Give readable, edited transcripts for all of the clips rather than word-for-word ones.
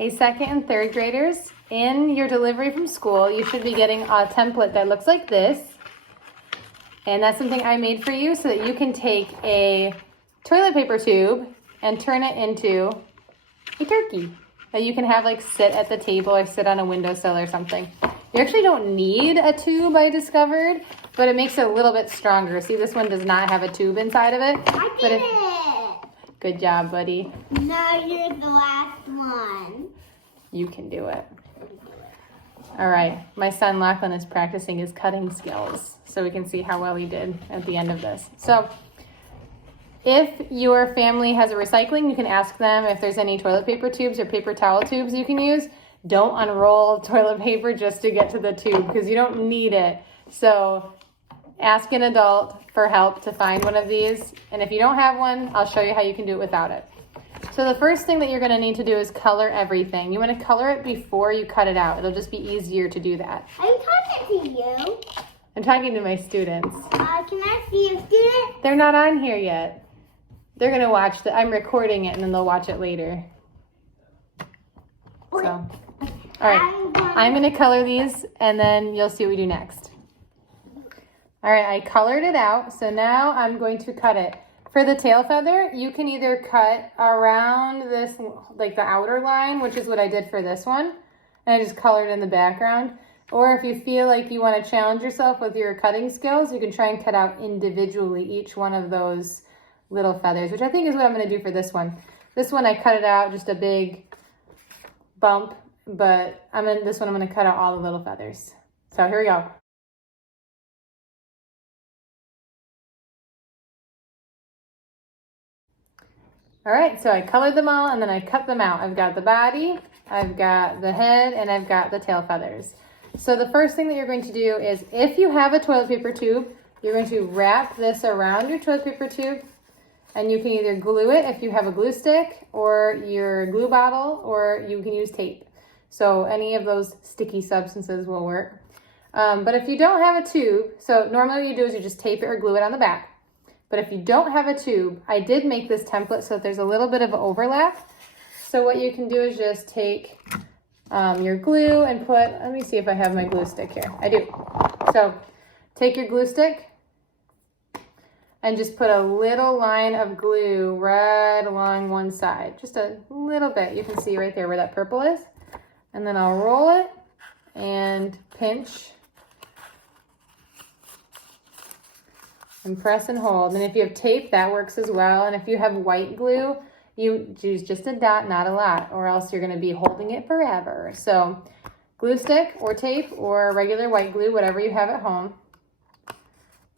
Hey, second and third graders, in your delivery from school, you should be getting a template that looks like this. And that's something I made for you so that you can take a toilet paper tube and turn it into a turkey that you can have like sit at the table or sit on a windowsill or something. You actually don't need a tube, I discovered, but it makes it a little bit stronger. See, this one does not have a tube inside of it. I did it. Good job, buddy. No, you're the last one. You can do it. All right, my son Lachlan is practicing his cutting skills so we can see how well he did at the end of this. So if your family has a recycling, you can ask them if there's any toilet paper tubes or paper towel tubes you can use. Don't unroll toilet paper just to get to the tube because you don't need it. So ask an adult for help to find one of these. And if you don't have one, I'll show you how you can do it without it. So the first thing that you're going to need to do is color everything. You want to color it before you cut it out. It'll just be easier to do that. I'm talking to you. I'm talking to my students. Can I see a student? They're not on here yet. They're going to watch I'm recording it and then they'll watch it later. So, all right. I'm going to color these and then you'll see what we do next. All right, I colored it out. So now I'm going to cut it. For the tail feather, you can either cut around this, like the outer line, which is what I did for this one. And I just colored in the background. Or if you feel like you want to challenge yourself with your cutting skills, you can try and cut out individually each one of those little feathers, which I think is what I'm going to do for this one. This one, I cut it out, just a big bump, but this one, I'm going to cut out all the little feathers. So here we go. All right, so I colored them all and then I cut them out. I've got the body, I've got the head, and I've got the tail feathers. So the first thing that you're going to do is, if you have a toilet paper tube, you're going to wrap this around your toilet paper tube, and you can either glue it if you have a glue stick or your glue bottle, or you can use tape. So any of those sticky substances will work. But if you don't have a tube, so normally what you do is you just tape it or glue it on the back. But if you don't have a tube, I did make this template so that there's a little bit of overlap. So what you can do is just take your glue and let me see if I have my glue stick here. I do. So take your glue stick and just put a little line of glue right along one side. Just a little bit. You can see right there where that purple is. And then I'll roll it and pinch. And press and hold. And if you have tape, that works as well. And if you have white glue, you use just a dot, not a lot, or else you're going to be holding it forever. So glue stick or tape or regular white glue, whatever you have at home.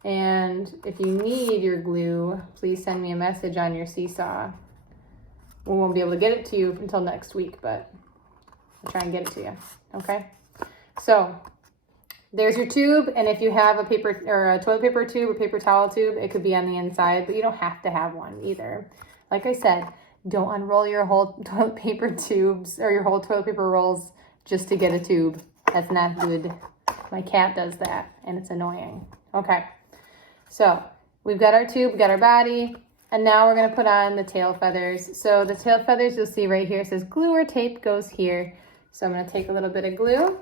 And if you need your glue, please send me a message on your Seesaw. We won't be able to get it to you until next week, but I'll try and get it to you. Okay? So there's your tube, and if you have a paper or a toilet paper tube or paper towel tube, it could be on the inside, but you don't have to have one either. Like I said, don't unroll your whole toilet paper tubes or your whole toilet paper rolls just to get a tube. That's not good. My cat does that, and it's annoying. Okay, so we've got our tube, we've got our body, and now we're gonna put on the tail feathers. So the tail feathers, you'll see right here, it says glue or tape goes here. So I'm gonna take a little bit of glue,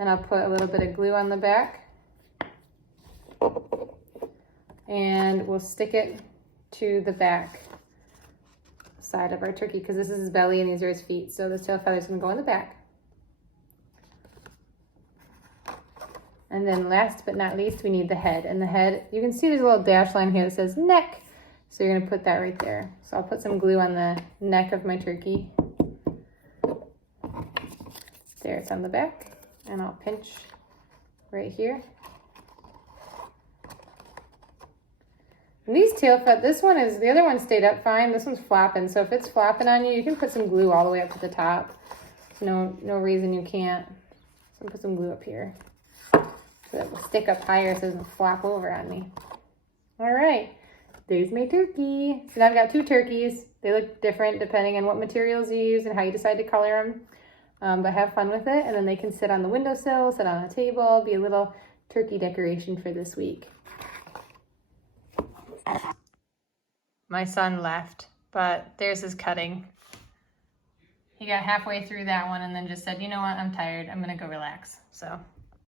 and I'll put a little bit of glue on the back. And we'll stick it to the back side of our turkey because this is his belly and these are his feet. So this tail feather is going to go in the back. And then last but not least, we need the head. And the head, you can see there's a little dash line here that says neck. So you're going to put that right there. So I'll put some glue on the neck of my turkey. There, it's on the back. And I'll pinch right here. And these tail feathers, the other one stayed up fine. This one's flopping. So if it's flopping on you, you can put some glue all the way up to the top. No reason you can't. So I'll put some glue up here so that it will stick up higher so it doesn't flop over on me. All right, there's my turkey. So now I've got two turkeys. They look different depending on what materials you use and how you decide to color them. But have fun with it, and then they can sit on the windowsill, sit on a table, be a little turkey decoration for this week. My son left, but there's his cutting. He got halfway through that one and then just said, you know what, I'm tired. I'm going to go relax. So